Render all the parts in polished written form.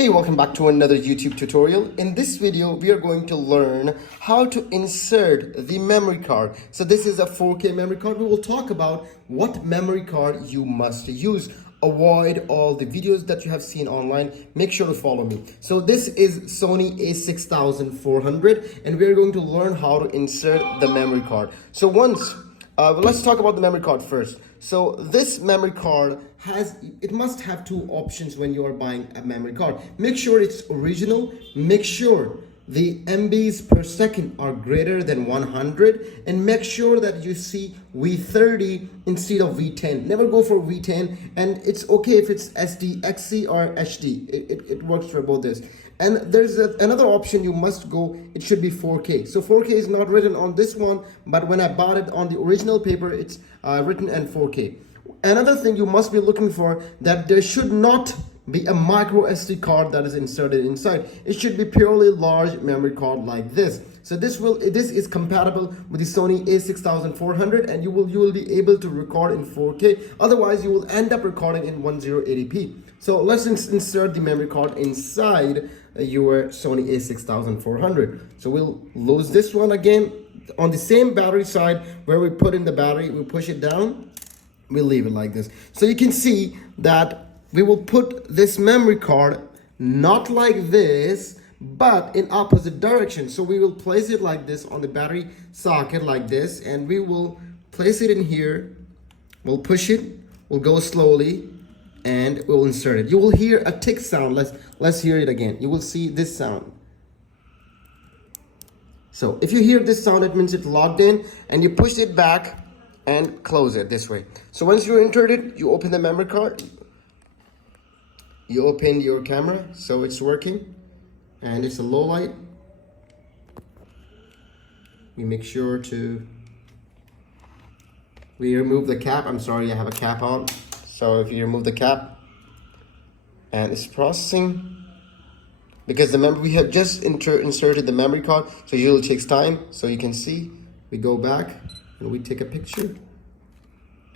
Hey, welcome back to another YouTube tutorial. In this video, we are going to learn how to insert the memory card. So this is a 4K memory card. We will talk about what memory card you must use. Avoid all the videos that you have seen online. Make sure to follow me. So this is Sony a6400 and we're going to learn how to insert the memory card. So let's talk about the memory card first. So this memory card must have two options when you are buying a memory card. Make sure it's original, make sure the MBs per second are greater than 100, and make sure that you see V30 instead of V10. Never go for V10, and it's okay if it's SD, XC or HD. It works for both this. And there's another option you must go, it should be 4K. So 4K is not written on this one, but when I bought it on the original paper, it's written in 4K. Another thing you must be looking for, that there should not be a micro SD card that is inserted inside. It should be purely large memory card like this. So this is compatible with the Sony a6400, and you will be able to record in 4K. Otherwise, you will end up recording in 1080p. So let's insert the memory card inside your Sony a6400. So we'll lose this one again. On the same battery side where we put in the battery, we push it down, we leave it like this. So you can see that we will put this memory card not like this, but in opposite direction. So we will place it like this on the battery socket like this, and we will place it in here. We'll push it, we'll go slowly, and we'll insert it. You will hear a tick sound. Let's hear it again. You will see this sound. So if you hear this sound, it means it's logged in, and you push it back and close it this way. So once you entered it, you open the memory card, you open your camera, so it's working, and it's a low light. We make sure to remove the cap. I'm sorry, I have a cap on. So if you remove the cap, and it's processing, because we have just inserted the memory card, so it usually takes time. So you can see, we go back and we take a picture,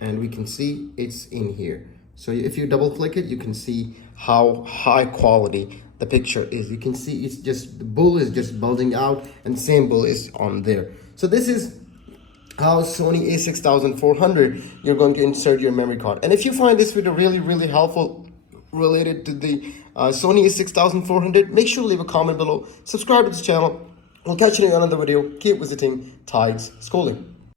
and we can see it's in here. So if you double click it, you can see how high quality the picture is. You can see it's just, the bull is just bulging out, and the same bull is on there. So this is how Sony a6400 you're going to insert your memory card. And if you find this video really helpful related to the Sony a6400, make sure to leave a comment below, subscribe to this channel. We'll catch you in another video. Keep visiting Tides Schooling.